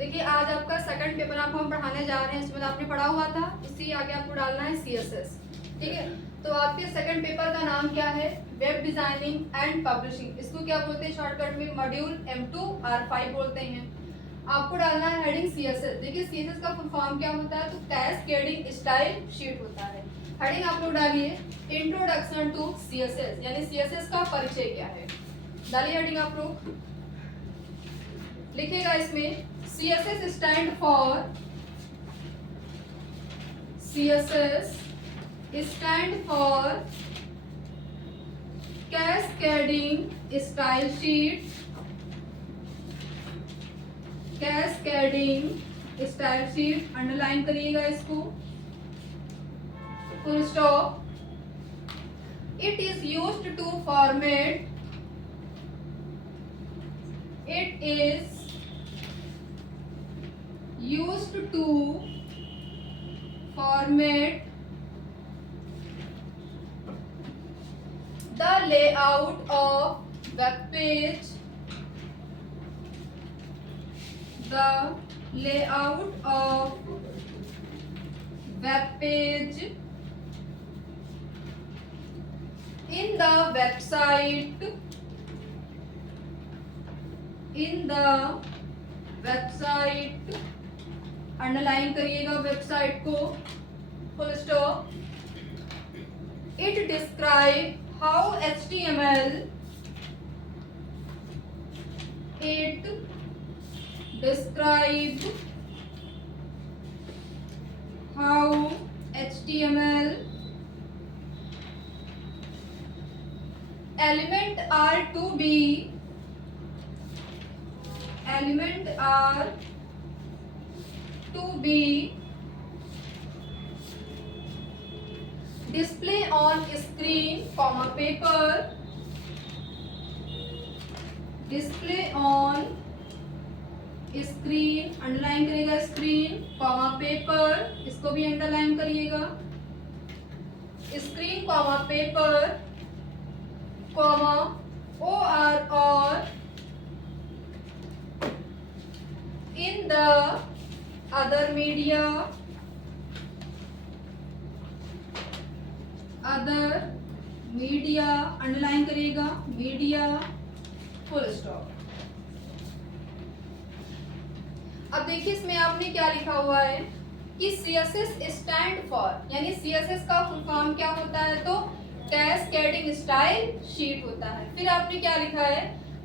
देखिए आज आपका सेकंड पेपर आपको हम पढ़ाने जा रहे हैं, इसमें आपने पढ़ा हुआ था, इसी आगे आपको डालना है सीएसएस। ठीक है, तो आपके सेकंड पेपर का नाम क्या है? Web designing and publishing. इसको क्या बोलते हैं शॉर्टकट में? मॉड्यूल M2 R5 बोलते हैं। आपको डालना है हेडिंग सीएसएस। देखिए सीएसएस का फुल फॉर्म क्या होता है? तो कैस्केडिंग स्टाइल शीट होता है। हेडिंग आप लोग डालिए इंट्रोडक्शन टू सीएसएस, यानी सीएसएस का परिचय क्या है। डालिए हेडिंग आप लोग, लिखिएगा इसमें CSS stand for cascading style sheet. Cascading style sheet underline करिएगा इसको, full stop. It is used to format it is used to format the layout of web page, the layout of web page in the website, underline करिएगा website को, full stop. It describe how HTML element are to be display on screen, paper, display on screen, underline करिएगा screen, paper, इसको भी underline करिएगा, screen, paper, or in the other media, underline करिएगा, media, full stop. अब देखिए इसमें आपने क्या लिखा हुआ है कि CSS स्टैंड फॉर, यानी CSS का फुल फॉर्म क्या होता है? तो कैस्केडिंग स्टाइल शीट होता है। फिर आपने क्या लिखा है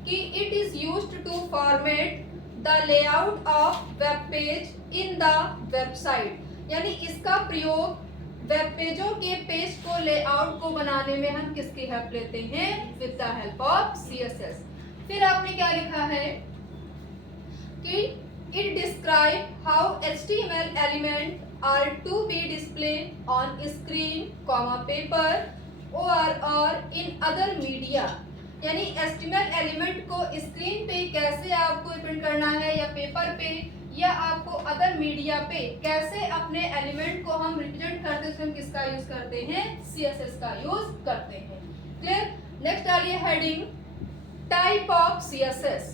कि it is used to format the layout of web page in the website, यानी इसका प्रयोग वेब पेजों के पेज को, लेआउट को बनाने में हम किसकी हेल्प लेते हैं? With the help of CSS। फिर आपने क्या लिखा है कि it describe how HTML element are to be display on screen, paper और इन अदर मीडिया, यानी HTML एलिमेंट को स्क्रीन पे कैसे आपको प्रिंट करना है, या पेपर पे, या आपको अदर मीडिया पे कैसे अपने एलिमेंट को हम रिप्रेजेंट करते हैं, हम किसका यूज करते हैं? CSS का यूज करते हैं। क्लियर? नेक्स्ट डालिए हेडिंग टाइप ऑफ CSS।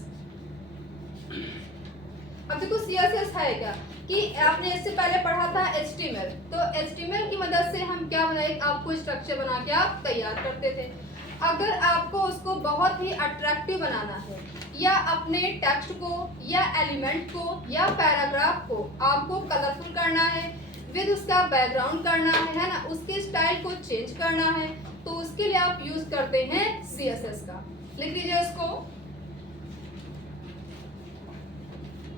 अब देखो CSS है क्या कि आपने इससे पहले पढ़ा था HTML, तो HTML की मदद से हम क्या बनाए? आपको स्ट्रक्चर बना के आप तैयार करते थे। अगर आपको उसको बहुत ही अट्रैक्टिव बनाना है, या अपने टेक्स्ट को, या एलिमेंट को, या पैराग्राफ को आपको कलरफुल करना है, विद उसका बैकग्राउंड करना है ना, उसके स्टाइल को चेंज करना है, तो उसके लिए आप यूज करते हैं CSS का। लिख लीजिए उसको,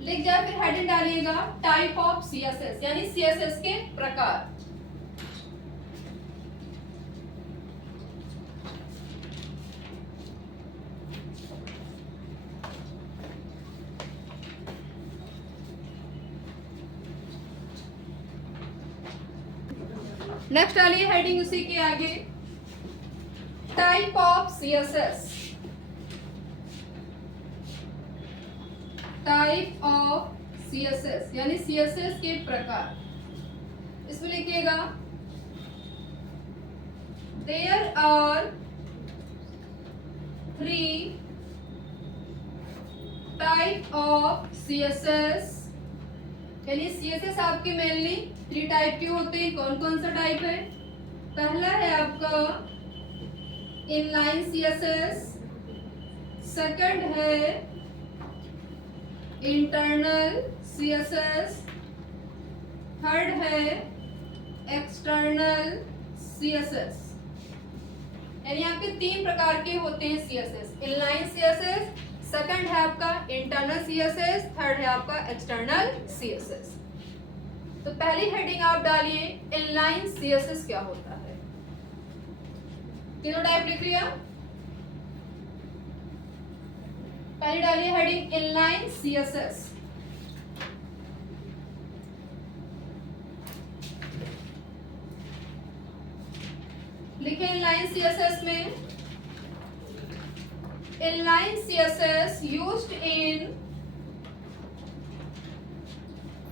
लिख जाए, फिर हेडिंग डालिएगा टाइप ऑफ CSS, यानी CSS के प्रकार। नेक्स्ट डालिए हेडिंग उसी के आगे type of CSS, type of CSS यानी CSS के प्रकार। इसमें लिखिएगा there are 3 type of CSS यानी सीएसएस आपके मेनली 3 टाइप के होते हैं। कौन कौन सा टाइप है? पहला है आपका इनलाइन सीएसएस, सेकंड है इंटरनल सीएसएस, थर्ड है एक्सटर्नल सीएसएस। यानी आपके 3 प्रकार के होते हैं सीएसएस। इनलाइन सीएसएस, सेकंड है आपका इंटरनल सीएसएस, थर्ड है आपका एक्सटर्नल सीएसएस। तो पहली हेडिंग आप डालिए इनलाइन सीएसएस क्या होता है। तीनों टाइप लिख लिया। पहली डालिए हेडिंग इनलाइन सीएसएस। लिखें इनलाइन सीएसएस में, inline CSS used in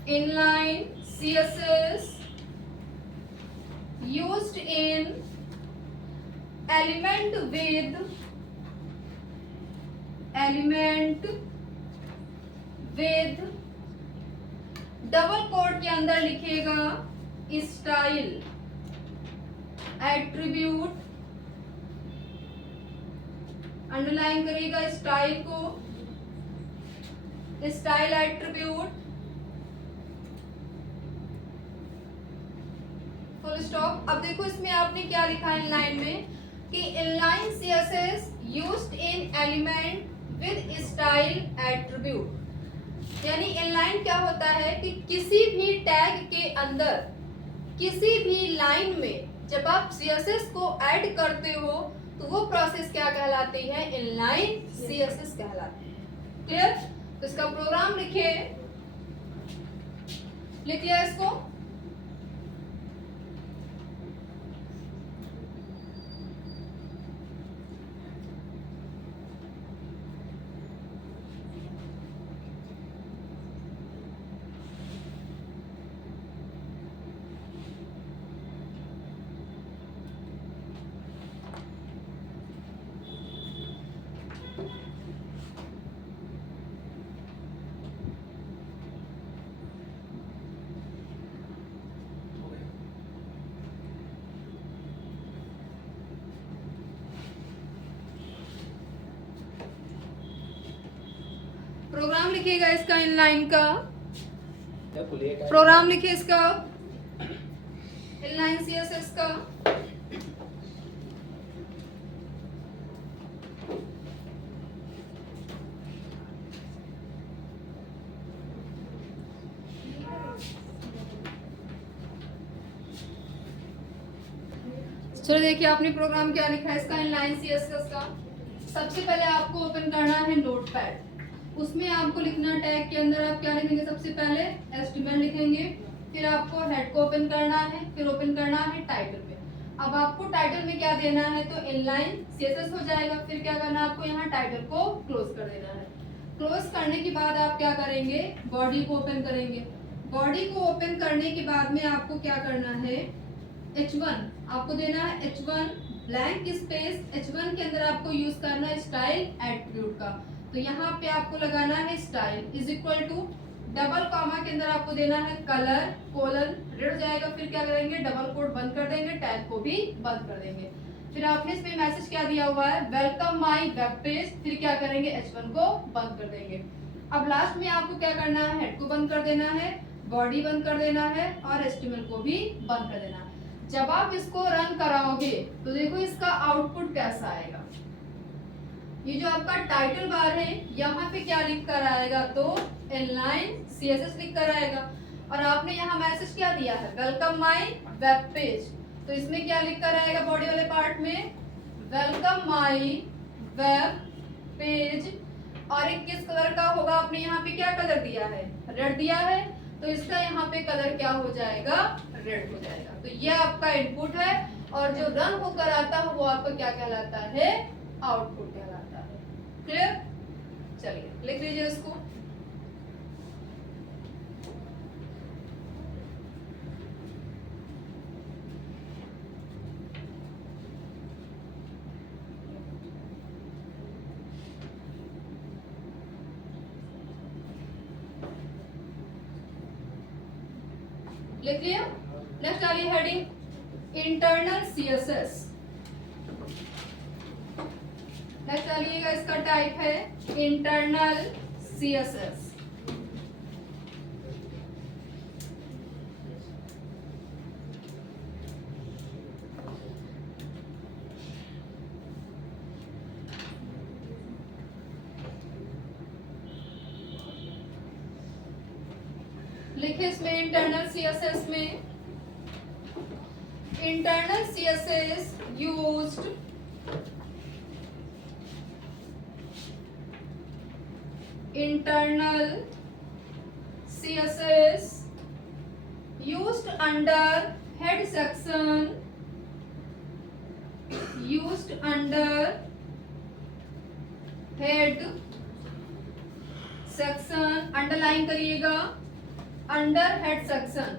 inline CSS used in element with double quote के अंदर लिखेगा स्टाइल एट्रीब्यूट, अंडरलाइन करेगा स्टाइल को, स्टाइल एट्रीब्यूट, फुल स्टॉप। अब देखो इसमें आपने क्या लिखा है इनलाइन में कि inline CSS used in element with style attribute. यानी इनलाइन क्या होता है कि किसी भी टैग के अंदर किसी भी लाइन में जब आप सीएसएस को ऐड करते हो तो वो प्रोसेस क्या कहलाती है? इनलाइन सीएसएस कहलाती है। क्लियर? तो इसका प्रोग्राम लिखिए, लिख लिया इसको। प्रोग्राम लिखिएगा इसका इनलाइन का, प्रोग्राम लिखिए इसका इनलाइन सीएसएस का। चलो देखिए आपने प्रोग्राम क्या लिखा है इसका इनलाइन सीएसएस का। सबसे पहले आपको ओपन करना है नोटपैड। उसमें आपको लिखना टैग के अंदर आप क्या लिखेंगे? सबसे पहले एचटीएमएल लिखेंगे, फिर आपको हेड को ओपन करना है, फिर ओपन करना है टाइटल में। अब आपको टाइटल में क्या देना है? तो इनलाइन सीएसएस हो जाएगा। फिर क्या करना है आपको? यहाँ टाइटल को क्लोज कर देना है। क्लोज करने के बाद आप क्या करेंगे? बॉडी को ओपन करेंगे। बॉडी को ओपन करने के बाद में आपको क्या करना है? H1 आपको देना है, H1 ब्लैंक स्पेस, H1 के अंदर आपको यूज करना है स्टाइल एट्रीब्यूट का। तो यहाँ पे आपको लगाना है style is equal to double comma के अंदर आपको देना है कलर कोलन, रेड हो जाएगा। फिर क्या करेंगे? डबल कोट बंद कर देंगे, टैग को भी बंद कर देंगे। फिर आपने इसमें मैसेज क्या दिया हुआ है? Welcome my web page. फिर क्या करेंगे? H1 को बंद कर देंगे। अब लास्ट में आपको क्या करना है? हेड को बंद कर देना है, बॉडी बंद कर देना है और HTML को भी बंद कर देना है। जब आप इसको रन कराओगे तो देखो इसका आउटपुट कैसा आएगा। ये जो आपका टाइटल बार है यहाँ पे क्या लिख कर आएगा? तो इनलाइन सीएसएस लिख कर आएगा। और आपने यहाँ मैसेज क्या दिया है? Welcome my web page. तो इसमें क्या लिख कर आएगा? बॉडी वाले पार्ट में वेलकम माय वेब पेज। और एक किस कलर का होगा? आपने यहाँ पे क्या कलर दिया है? रेड दिया है। तो इसका यहाँ पे कलर क्या हो जाएगा? रेड हो जाएगा। तो ये आपका इनपुट है और जो रन होकर आता है वो आपका क्या कहलाता है? आउटपुट कहलाता है। क्लियर? चलिए लिख लीजिए इसको। लिख लिया। नेक्स्ट आ रही हेडिंग इंटरनल सीएसएस। नेक्स्ट आ रही है, इसका टाइप है इंटरनल सीएसएस। लिखे इसमें इंटरनल सीएसएस में, internal CSS used internal CSS used under head section, used under head section, underline करिएगा, under head section,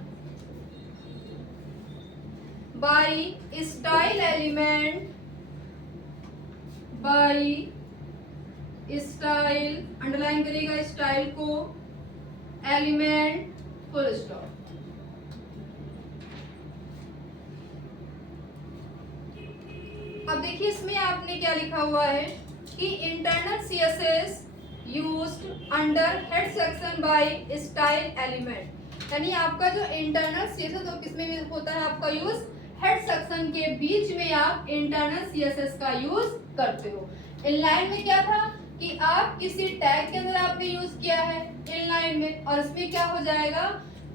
by style element, by style, underline करिएगा style को, एलिमेंट, फुल स्टॉप। अब देखिए इसमें आपने क्या लिखा हुआ है कि internal CSS used under head section by style element, यानी आपका जो इंटरनल सीएसएस वो किसमें भी होता है आपका यूज, हेड सेक्शन के बीच में आप इंटरनल सीएसएस का यूज करते हो। इनलाइन में क्या था कि आप किसी टैग के अंदर आपने यूज किया है इनलाइन में, और इसमें क्या हो जाएगा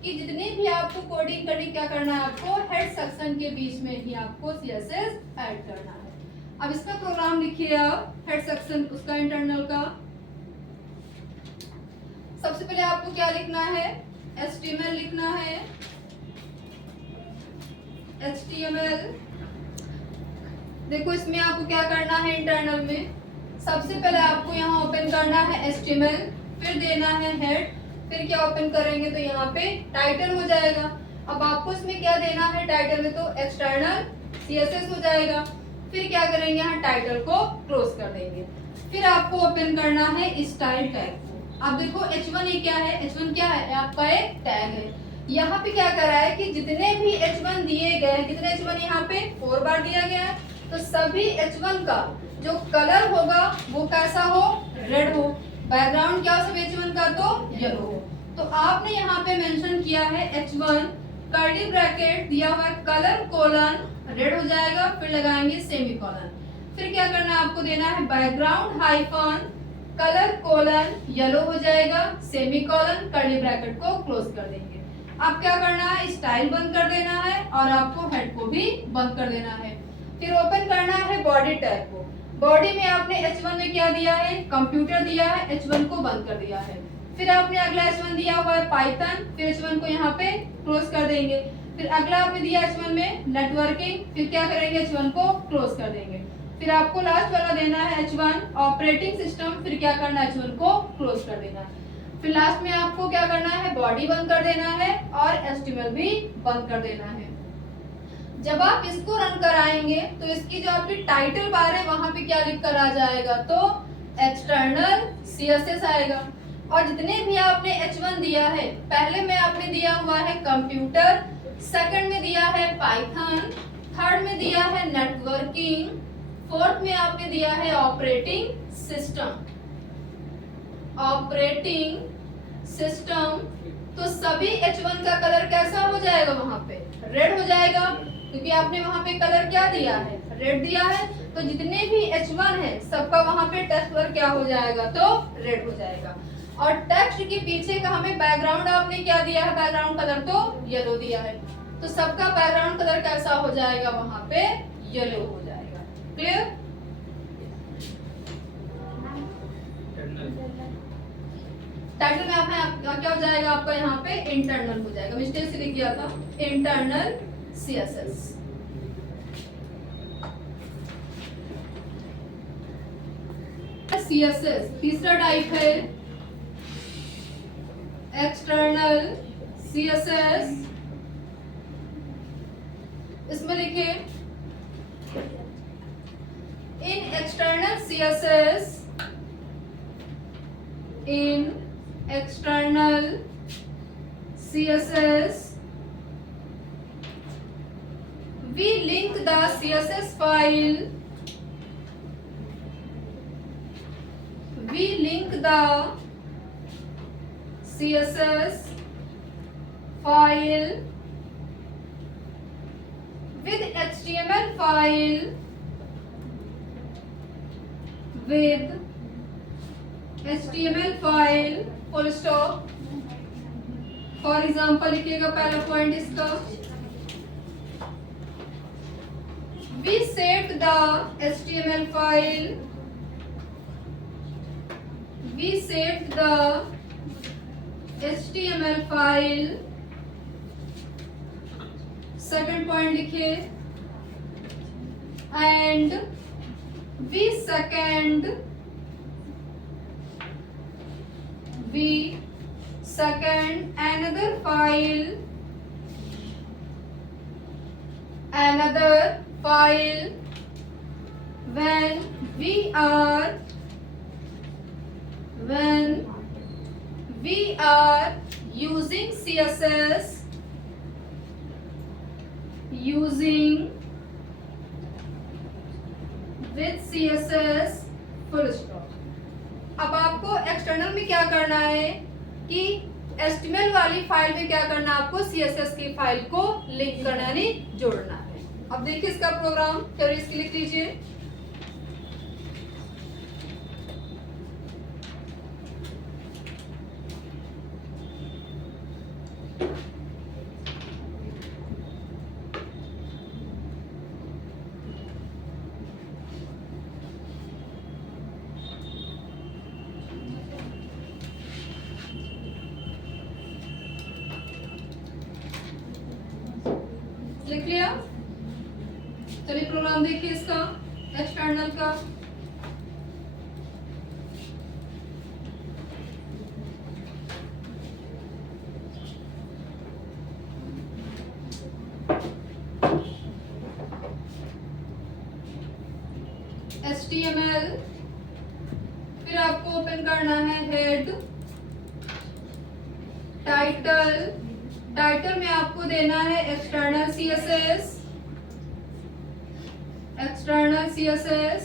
कि जितनी भी आपको कोडिंग करनी, क्या करना है आपको, हेड सेक्शन के बीच में ही आपको सीएसएस ऐड करना है। अब इसका प्रोग्राम लिखिए आप, हेड सेक्शन उसका इंटरनल का। सबसे पहले आपको क्या लिखना है, HTML लिखना है, HTML। देखो इसमें आपको क्या करना है इंटरनल में, सबसे पहले आपको यहाँ ओपन करना है HTML, फिर देना है हेड, फिर क्या ओपन करेंगे तो यहाँ पे टाइटल हो जाएगा। अब आपको इसमें क्या देना है टाइटल में, तो एक्सटर्नल CSS हो जाएगा। फिर क्या करेंगे, यहाँ टाइटल को क्लोज कर देंगे। फिर आपको ओपन करना है स्टाइल टैग को। अब देखो H1 ये क्या है, H1 क्या है, आपका एक टैग है। यहाँ पे क्या करा है कि जितने भी H1 दिए गए, कितने H1 यहाँ पे 4 बार दिया गया है, तो सभी H1 का जो कलर होगा वो कैसा हो, रेड हो। बैकग्राउंड क्या हो सभी H1 का, तो येलो हो। तो आपने यहाँ पे मेंशन किया है H1 कर्ली ब्रैकेट दिया हुआ है, कलर कोलन रेड हो जाएगा, फिर लगाएंगे सेमीकोलन। फिर क्या करना है आपको देना है background hyphen colour colon yellow हो जाएगा, सेमीकोलन कर्ली ब्रैकेट को क्लोज कर देंगे। अब क्या करना है, स्टाइल बंद कर देना है और आपको हेड को भी बंद कर देना है। फिर ओपन करना है बॉडी टैग को। बॉडी में आपने H1 में क्या दिया है, कंप्यूटर दिया है, H1 को बंद कर दिया है। फिर आपने अगला H1 दिया हुआ है पाइथन, फिर H1 को यहाँ पे क्लोज कर देंगे। फिर अगला आपने दिया H1 में नेटवर्किंग, फिर क्या करेंगे H1 को क्लोज कर देंगे। फिर आपको लास्ट वाला देना है H1 ऑपरेटिंग सिस्टम, फिर क्या करना है H1 को क्लोज कर देना है। फिर लास्ट में आपको क्या करना है, बॉडी बंद कर देना है और HTML भी बंद कर देना है। जब आप इसको रन कराएंगे तो इसकी जो आपकी टाइटल बार है वहां पे क्या लिख कर आ जाएगा, तो एक्सटर्नल CSS आएगा। और जितने भी आपने H1 दिया है, पहले में आपने दिया हुआ है कंप्यूटर, सेकंड में दिया है पाइथन, थर्ड में दिया है नेटवर्किंग, फोर्थ में आपने दिया है ऑपरेटिंग सिस्टम, ऑपरेटिंग सिस्टम। तो सभी H1 का कलर कैसा हो जाएगा, वहां पे रेड हो जाएगा, क्योंकि आपने वहां पे कलर क्या दिया है, रेड दिया है। तो जितने भी H1 है सबका वहां पे टेक्स्ट कलर क्या हो जाएगा, तो रेड हो जाएगा। और टेक्स्ट के पीछे का हमें बैकग्राउंड आपने क्या दिया है, बैकग्राउंड कलर तो येलो दिया है, तो सबका बैकग्राउंड कलर कैसा हो जाएगा, वहां पे येलो हो जाएगा। क्लियर। टाइटल में आपने क्या हो जाएगा, आपका यहाँ पे इंटरनल हो जाएगा, मिस्टेक से लिख दिया था इंटरनल CSS। CSS तीसरा टाइप है एक्सटर्नल CSS। इसमें लिखिए इन external CSS, in external CSS we link the CSS file, we link the CSS file with HTML file, with HTML file, full stop. For example लिखिएगा पहला point इसका, we saved the HTML file, we saved the HTML file. Second point लिखिए, and we second another file when we are using CSS, with CSS full stop. अब आपको external में क्या करना है कि HTML वाली फाइल में क्या करना है, आपको CSS की फाइल को लिंक करना यानी जोड़ना है। अब देखिए इसका प्रोग्राम, फिर इसके लिख लीजिए। लिख लिया? चलिए प्रोग्राम देखिए इसका एक्सटर्नल का। HTML, फिर आपको ओपन करना है हेड, टाइटल में आपको देना है एक्सटर्नल CSS,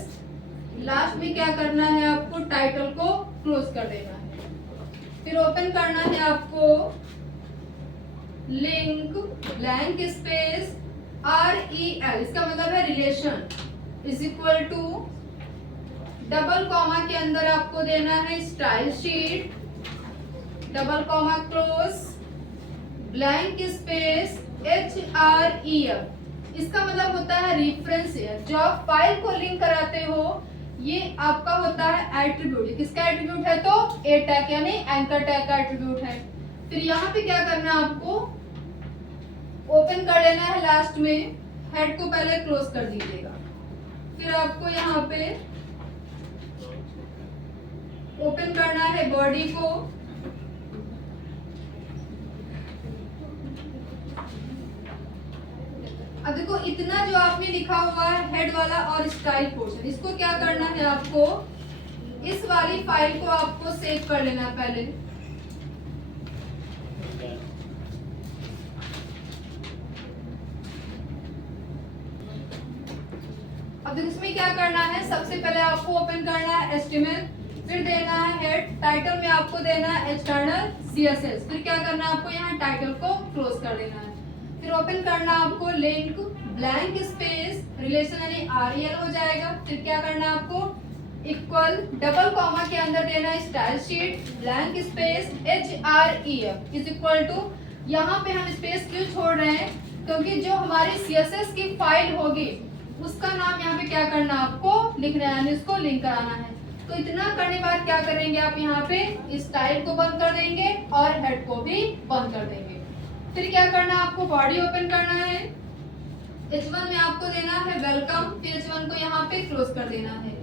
लास्ट में क्या करना है, आपको टाइटल को क्लोज कर देना है। फिर ओपन करना है आपको लिंक ब्लैंक स्पेस REL, इसका मतलब है relation, is equal to double comma के अंदर आपको देना है style sheet, double comma close blank space HREF, इसका मतलब होता है रेफरेंस। जो आप फाइल को लिंक कराते हो ये आपका होता है एट्रीब्यूट। किसका एट्रीब्यूट है, तो ए टैग यानी एंकर टैग का एट्रीब्यूट है। फिर यहाँ पे क्या करना है, आपको ओपन कर लेना है लास्ट में, हेड को पहले क्लोज कर दीजिएगा। फिर आपको यहाँ पे ओपन करना है बॉडी को, अब देखो इतना जो आपने लिखा हुआ है हेड वाला और स्टाइल पोर्शन, इसको क्या करना है, आपको इस वाली फाइल को आपको सेव कर लेना है पहले। अब देखो इसमें क्या करना है, सबसे पहले आपको ओपन करना है HTML, फिर देना है हेड, टाइटल में आपको देना है एक्सटर्नल CSS, फिर क्या करना है, आपको यहाँ टाइटल को क्लोज कर देना है। फिर ओपन करना आपको लिंक ब्लैंक स्पेस रिलेशन यानी REL हो जाएगा। फिर क्या करना है, आपको इक्वल डबल कॉमा के अंदर देना है style sheet blank space HREF is equal to, यहाँ पे हम स्पेस क्यों छोड़ रहे हैं, क्योंकि जो हमारी CSS की फाइल होगी उसका नाम यहाँ पे क्या करना है, आपको लिखना है यानी इसको लिंक कराना है। तो इतना करने के बाद क्या करेंगे, आप यहाँ पे स्टाइल को बंद कर देंगे और हेड को भी बंद कर देंगे। फिर क्या करना है, आपको बॉडी ओपन करना है, H1 में आपको देना है वेलकम, फिर H1 को यहाँ पे क्लोज कर देना है।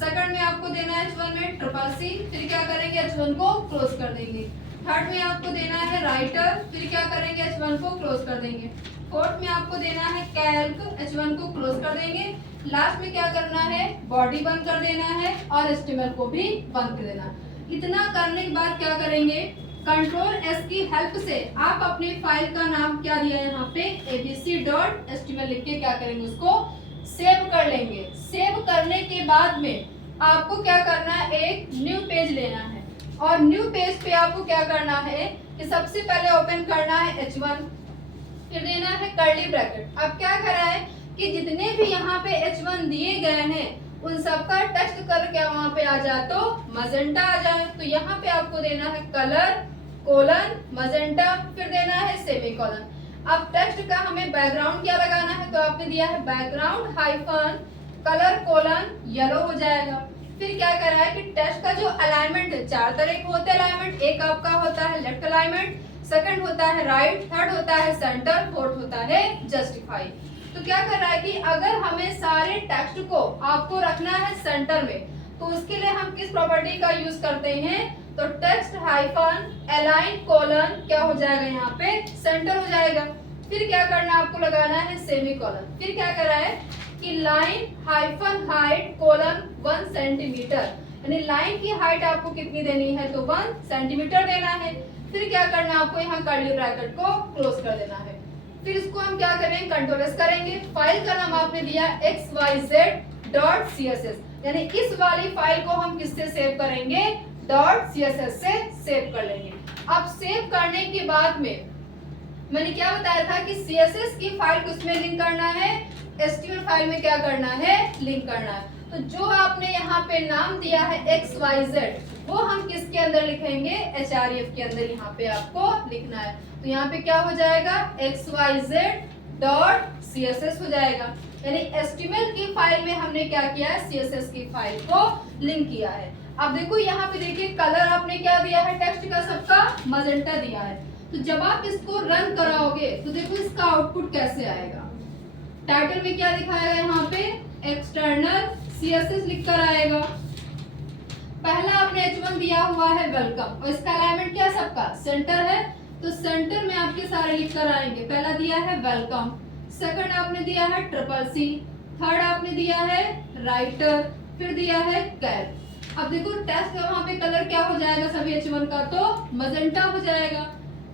सेकंड में आपको देना है H1 में CCC, फिर क्या करेंगे, H1 को क्लोज कर देंगे। थर्ड में आपको देना है राइटर, फिर क्या करेंगे, H1 को क्लोज कर देंगे। फोर्थ में आपको देना है कैल्क, H1 को क्लोज कर देंगे। लास्ट में क्या करना है, बॉडी बंद कर देना है और HTML को भी बंद कर देना। इतना करने के बाद क्या करेंगे, कंट्रोल एस की हेल्प से आप अपनी फाइल का नाम क्या दिया है यहाँ पे abc.html लिख के क्या करेंगे, उसको सेव कर लेंगे। सेव करने के बाद में आपको क्या करना है, एक न्यू पेज लेना है और न्यू पेज पे आपको क्या करना है कि सबसे पहले ओपन करना है h1, फिर देना है कर्ली ब्रैकेट। अब क्या करा है कि जितने भी यहाँ पे h1 दिए गए हैं उन सबका टेक्स्ट कलर क्या वहां पे आ जाए तो मजेंटा आ जाए। तो यहाँ पे आपको देना है कलर कोलन मजेंटा, फिर देना है सेमीकोलन। अब टेक्स्ट का हमें बैकग्राउंड क्या लगाना है, तो आपने दिया है background hyphen colour colon yellow हो जाएगा। फिर क्या करा है कि टेक्स्ट का जो अलाइनमेंट है, चार तरह के होते हैं अलाइनमेंट। एक आपका होता है लेफ्ट अलाइनमेंट, सेकंड होता है राइट, थर्ड होता है सेंटर, फोर्थ होता है जस्टिफाई। तो क्या कर रहा है कि अगर हमें सारे टेक्स्ट को आपको रखना है सेंटर में, तो उसके लिए हम किस प्रॉपर्टी का यूज करते हैं, तो टेक्स्ट हाइफन अलाइन कोलन क्या हो जाएगा, यहाँ पे सेंटर हो जाएगा। फिर क्या करना आपको लगाना है सेमीकोलन। फिर क्या कर रहा है कि line hyphen height colon 1 centimetre, यानी लाइन की हाइट आपको कितनी देनी है, तो 1 सेंटीमीटर देना है। फिर क्या करना है आपको यहाँ कर्ली ब्रैकेट को क्लोज कर देना है। फिर इसको हम क्या करेंगे, कंट्रोल एस करेंगे। फाइल का नाम आपने दिया xyz.css, यानी इस वाली फाइल को हम किससे सेव करेंगे, .css से सेव कर लेंगे। अब सेव करने के बाद में मैंने क्या बताया था कि CSS की फाइल किसमें लिंक करना है, HTML फाइल में क्या करना है, लिंक करना है। तो जो आपने यहाँ पे नाम दिया है XYZ, वो हम किसके अंदर लिखेंगे, href के अंदर यहाँ पे आपको लिखना है। तो यहाँ पे क्या हो जाएगा, xyz.css हो जाएगा, यानी HTML की फाइल में हमने क्या किया है, CSS की फाइल को लिंक किया है। अब देखो यहाँ पे देखिए कलर आपने क्या दिया है, टेक्स्ट का सबका मजेंटा दिया है। तो जब आप इसको रन कराओगे तो देखो इसका आउटपुट कैसे आएगा। टाइटल में क्या दिखाएगा, यहाँ पे एक्सटर्नल CSS लिखकर आएगा। पहला आपने h1 दिया हुआ है वेलकम, और इसका अलाइनमेंट क्या सबका सेंटर है, तो सेंटर में आपके सारे लिखकर आएंगे। पहला दिया है वेलकम, सेकंड आपने दिया है CCC, थर्ड आपने दिया है राइटर, फिर दिया है कैप। अब देखो टेक्स्ट का वहां पे कलर क्या हो जाएगा सभी h1 का, तो मजेंटा हो जाएगा,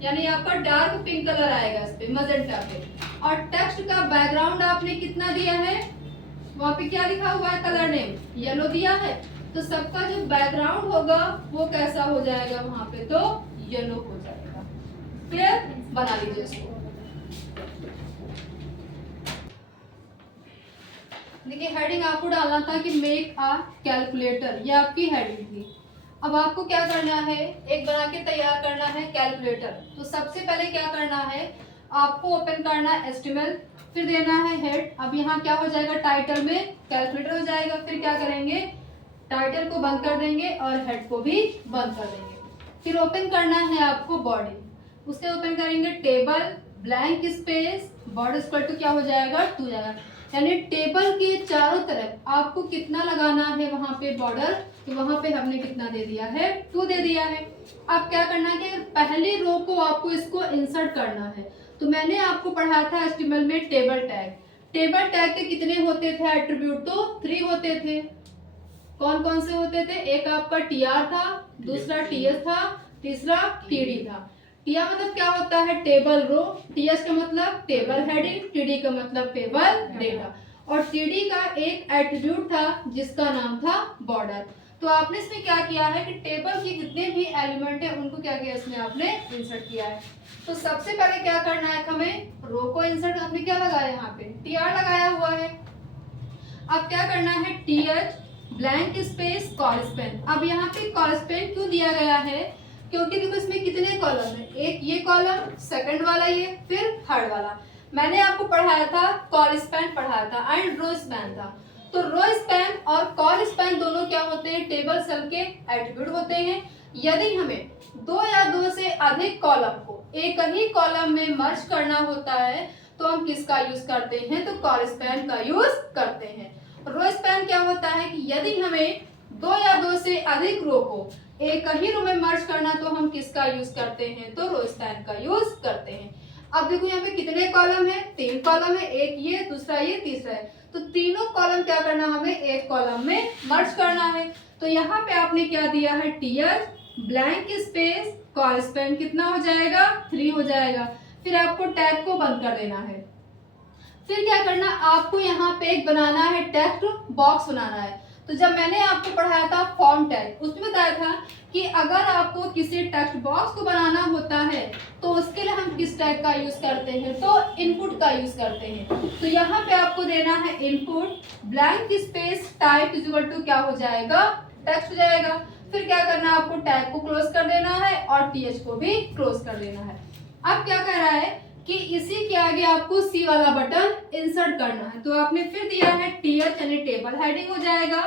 यानी आपका डार्क पिंक कलर आएगा इस पे मजेंटा पे। और टेक्स्ट का बैकग्राउंड आपने कितना दिया है, वहां पे क्या लिखा हुआ है, कलर नेम येलो दिया है, तो सबका जो बैकग्राउंड होगा वो कैसा हो जाएगा वहां पे, तो येलो हो जाएगा। क्लियर, बना लीजिए इसको। देखिए हेडिंग आपको डालना था कि मेक अ कैलकुलेटर, ये आपकी हेडिंग थी। अब आपको क्या करना है, एक बना के तैयार करना है कैलकुलेटर। तो सबसे पहले क्या करना है, आपको ओपन करना है HTML, फिर देना है हेड। अब यहाँ क्या हो जाएगा, टाइटल में कैलकुलेटर हो जाएगा। फिर क्या करेंगे, टाइटल को बंद कर देंगे और हेड को भी बंद कर देंगे। फिर ओपन करना है आपको बॉडी, उसके ओपन करेंगे table blank space body equal to क्या हो जाएगा, 2 हो जाएगा, यानी टेबल के चारों तरफ आपको कितना लगाना है वहां पे बॉर्डर, तो वहां पे हमने कितना दे दिया है, 2 दे दिया है। अब क्या करना है कि पहली रो को आपको इसको इंसर्ट करना है। तो मैंने आपको पढ़ाया था HTML में टेबल टैग। टेबल टैग के कितने होते थे एट्रीब्यूट, तो 3 होते थे। कौन कौन से होते थे, एक आपका tr था, दूसरा ts था, तीसरा td था। टिया मतलब क्या होता है, टेबल रो, टीएस का मतलब टेबल हेडिंग, टीडी का मतलब टेबल डेटा, और टीडी का एक एट्रीब्यूट था जिसका नाम था बॉर्डर। तो आपने इसमें क्या किया है कि टेबल के जितने भी एलिमेंट है उनको क्या किया, इसमें आपने इंसर्ट किया है। तो सबसे पहले क्या करना है, हमें रो को इंसर्ट, आपने क्या लगाया यहाँ पे टीआर लगाया हुआ है। अब क्या करना है, टीएच ब्लैंक स्पेस कॉलस्पेन। अब यहाँ पे कॉलस्पेन क्यों दिया गया है, क्योंकि देखो इसमें कितने कॉलम है, एक ये कॉलम, सेकंड वाला ये, फिर थर्ड वाला। मैंने आपको पढ़ाया था कॉल स्पैन पढ़ाया था एंड रो स्पैन था। तो रो स्पैन और कॉल स्पैन दोनों क्या होते हैं, टेबल सेल के एट्रीब्यूट होते हैं। यदि हमें 2 या 2 से अधिक कॉलम को एक ही कॉलम में मर्ज करना होता है तो हम किसका यूज करते हैं, तो कॉल स्पैन का यूज करते हैं। रो स्पैन क्या होता है कि यदि हमें 2 या 2 से अधिक रो को एक ही रो में मर्ज करना तो हम किसका यूज करते हैं, तो रो स्पैन का यूज करते हैं। अब देखो यहाँ पे कितने कॉलम है, 3 कॉलम है, एक ये, दूसरा ये, तीसरा है। तो तीनों कॉलम क्या करना, हमें एक कॉलम में मर्ज करना है। तो यहाँ पे आपने क्या दिया है, TH blank space colspan कितना हो जाएगा 3 हो जाएगा। फिर आपको टैग को बंद कर देना है। फिर क्या करना, आपको यहाँ पे एक बनाना है टेक्स्ट बॉक्स बनाना है। तो जब मैंने आपको पढ़ाया था फॉर्म टैग, उसमें बताया था कि अगर आपको किसी टेक्स्ट बॉक्स को बनाना होता है तो उसके लिए हम किस टैग का यूज करते हैं, तो इनपुट का यूज करते हैं। तो यहाँ पे आपको देना है input blank space type is equal to क्या हो जाएगा, टेक्स्ट हो जाएगा। फिर क्या करना है, आपको टैग को क्लोज कर देना है और टीएच को भी क्लोज कर देना है। अब क्या कर रहा है कि इसी के आगे आपको सी वाला बटन इंसर्ट करना है। तो आपने फिर दिया है टीएच यानी टेबल हेडिंग हो जाएगा।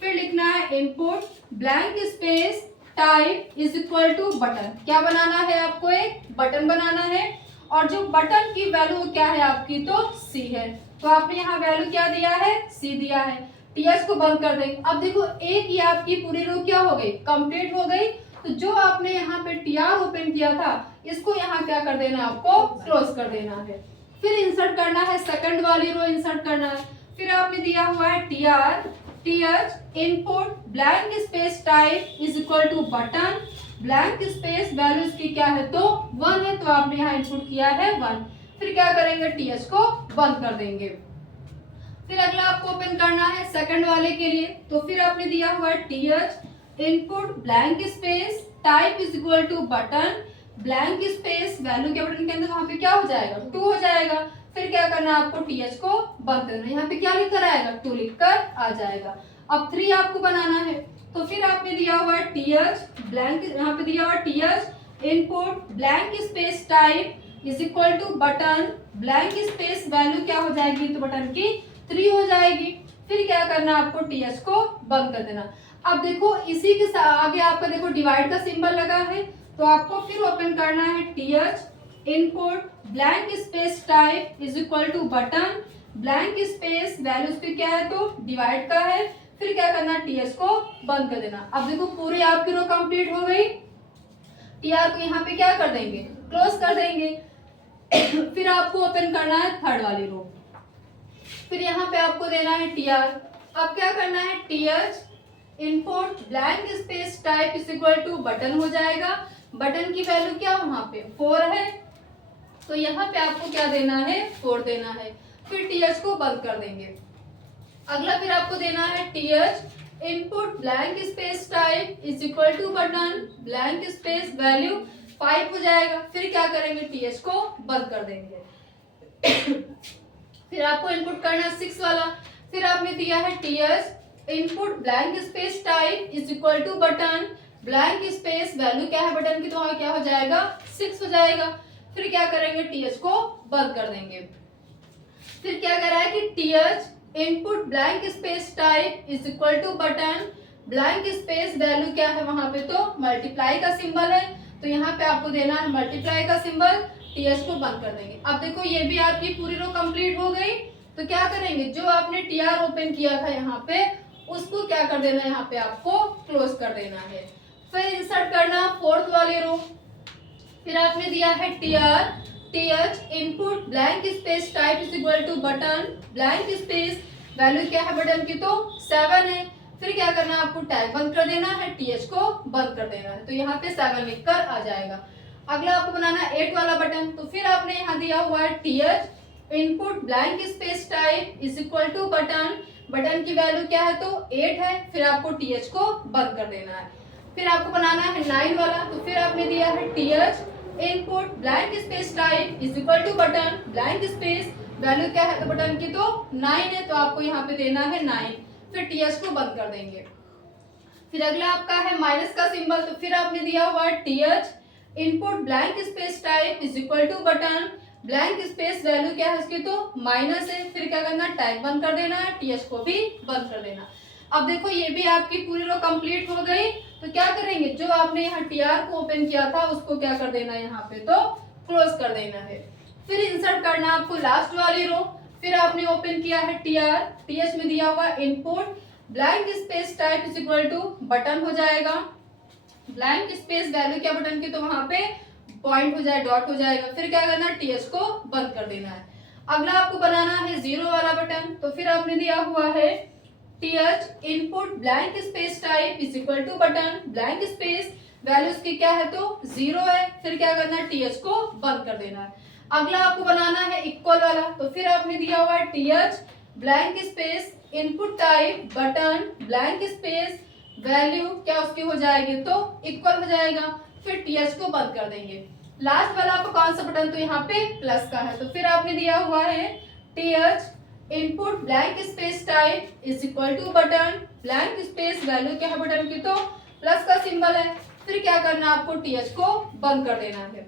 फिर लिखना है input blank space type is equal to button. क्या बनाना है, आपको एक बटन बनाना है और जो बटन की वैल्यू क्या है आपकी, तो सी है। तो आपने यहाँ वैल्यू क्या दिया है, सी दिया है। टीएच को बंद कर देंगे। अब देखो एक ही आपकी पूरी रो क्या हो गई, कंप्लीट हो गई। तो जो आपने यहाँ पे टीआर ओपन किया था इसको यहाँ क्या कर देना है, आपको क्लोज कर देना है। फिर इंसर्ट करना है, सेकंड वाली रो इंसर्ट करना है। फिर आपने दिया हुआ है TR TH input blank space type is equal to button blank space value इसकी क्या है, तो 1 है। तो आपने यहाँ इनपुट किया है 1। फिर क्या करेंगे, टीएच को बंद कर देंगे। फिर अगला आपको ओपन करना है सेकंड वाले के लिए। तो फिर आपने दिया हुआ है TH input blank space type is equal to button blank space value के बटन के अंदर वहां पे क्या हो जाएगा, 2 हो जाएगा। फिर क्या करना है, आपको टीएच को बंद करना है। यहाँ पे क्या लिखकर आएगा, 2 लिखकर आ जाएगा। अब 3 आपको बनाना है। तो फिर आपने दिया हुआ है टीएच ब्लैंक, यहाँ पे दिया हुआ TH input blank space type is equal to button blank space value क्या हो जाएगी, तो बटन की 3 हो जाएगी। फिर क्या करना, आपको टीएच को बंद कर देना। अब देखो इसी के आगे आपका देखो डिवाइड का सिंबल लगा है। तो आपको फिर ओपन करना है TH input blank space type is equal to button blank space value की क्या है, तो डिवाइड का है। फिर क्या करना, टीएच को बंद कर देना। अब देखो पूरी आपकी रो कंप्लीट हो गई। टीआर को यहाँ पे क्या कर देंगे, क्लोज कर देंगे। फिर आपको ओपन करना है थर्ड वाली रो। फिर यहाँ पे आपको देना है टीआर। अब क्या करना है, TH input blank space type is equal to button हो जाएगा। बटन की वैल्यू क्या वहां पे 4 है। तो यहाँ पे आपको क्या देना है, 4 देना है। फिर टीएच को बंद कर देंगे। अगला फिर आपको देना है TH input blank space type is equal to button blank space value 5 हो जाएगा। फिर क्या करेंगे, टीएच को बंद कर देंगे। फिर आपको इनपुट करना है 6 वाला। फिर आपने दिया है TH input blank space type is equal to button blank space value क्या है बटन की, तो वहां क्या हो जाएगा, 6 हो जाएगा। फिर क्या करेंगे, टीएच को बंद कर देंगे। फिर क्या कह रहा है कि TH input blank space type is equal to button blank space value क्या है वहां पे, तो मल्टीप्लाई का सिंबल है। तो यहाँ पे आपको देना है मल्टीप्लाई का सिंबल। टीएच को बंद कर देंगे। अब देखो ये भी आपकी पूरी रो कंप्लीट हो गई। तो क्या करेंगे, जो आपने टीआर ओपन किया था यहाँ पे उसको क्या कर देना है, यहाँ पे आपको क्लोज कर देना है। फिर इंसर्ट करना फोर्थ वाली रो। फिर आपने दिया है TR TH input blank space type is equal to button blank space value क्या है बटन की, तो 7 है। फिर क्या करना है, आपको टैग बंद कर देना है, टीएच को बंद कर देना है। तो यहाँ पे 7 लिखकर आ जाएगा। अगला आपको बनाना है 8 वाला बटन। तो फिर आपने यहाँ दिया हुआ है TH input blank space type is equal to button button की वैल्यू क्या है, तो 8 है। फिर आपको टीएच को बंद कर देना है। फिर आपको बनाना है 9 वाला। तो फिर आपने दिया है TH input blank space type is equal to button blank space value क्या है, तो बटन की तो 9 है। तो आपको यहाँ पे देना है 9। फिर टीएच को बंद कर देंगे। फिर अगला आपका है माइनस का सिंबल। तो फिर आपने दिया हुआ है TH input blank space type is equal to button blank space value क्या है उसकी, तो माइनस है। फिर क्या करना, टैग बंद कर देना है, टीएच को भी बंद कर देना। अब देखो ये भी आपकी पूरी रो कंप्लीट हो गई। तो क्या करेंगे, जो आपने यहाँ टीआर को ओपन किया था उसको क्या कर देना है, यहाँ पे तो क्लोज कर देना है। फिर इंसर्ट करना आपको लास्ट वाली रो। फिर आपने ओपन किया है टीआर टीएच में दिया हुआ input blank space type is equal to button हो जाएगा ब्लैंक स्पेस वैल्यू क्या बटन की, तो वहां पे पॉइंट हो जाए, डॉट हो जाएगा। फिर क्या करना है, टीएच को बंद कर देना है। अगला आपको बनाना है 0 वाला बटन। तो फिर आपने दिया हुआ है TH input blank space type is equal to button blank space value उसकी क्या है तो 0 है, फिर क्या करना है टीएच को बंद कर देना है। अगला आपको बनाना है इक्वल वाला, तो फिर आपने दिया हुआ है TH blank space input type button blank space value क्या उसकी हो जाएगी तो इक्वल हो जाएगा, फिर टीएच को बंद कर देंगे। लास्ट वाला आपको कौन सा बटन तो यहाँ पे प्लस का है, तो फिर आपने दिया हुआ है TH input blank space type is equal to button blank space value क्या है बटन की तो प्लस का सिंबल है, फिर क्या करना है आपको टीएच को बंद कर देना है।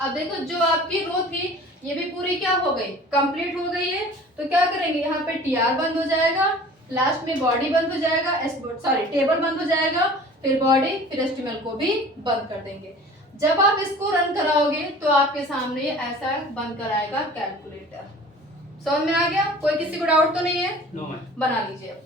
अब देखो जो आपकी रो थी ये भी पूरी क्या हो गई कंप्लीट हो गई है, तो क्या करेंगे यहाँ पे टीआर बंद हो जाएगा, लास्ट में बॉडी बंद हो जाएगा, टेबल बंद हो जाएगा, फिर बॉडी फिर एचटीएमएल को भी बंद कर देंगे। जब आप इसको रन कराओगे तो आपके सामने ऐसा बंद कराएगा कैलकुलेटर। समझ में आ गया? कोई किसी को डाउट तो नहीं है? No ma'am. बना लीजिए।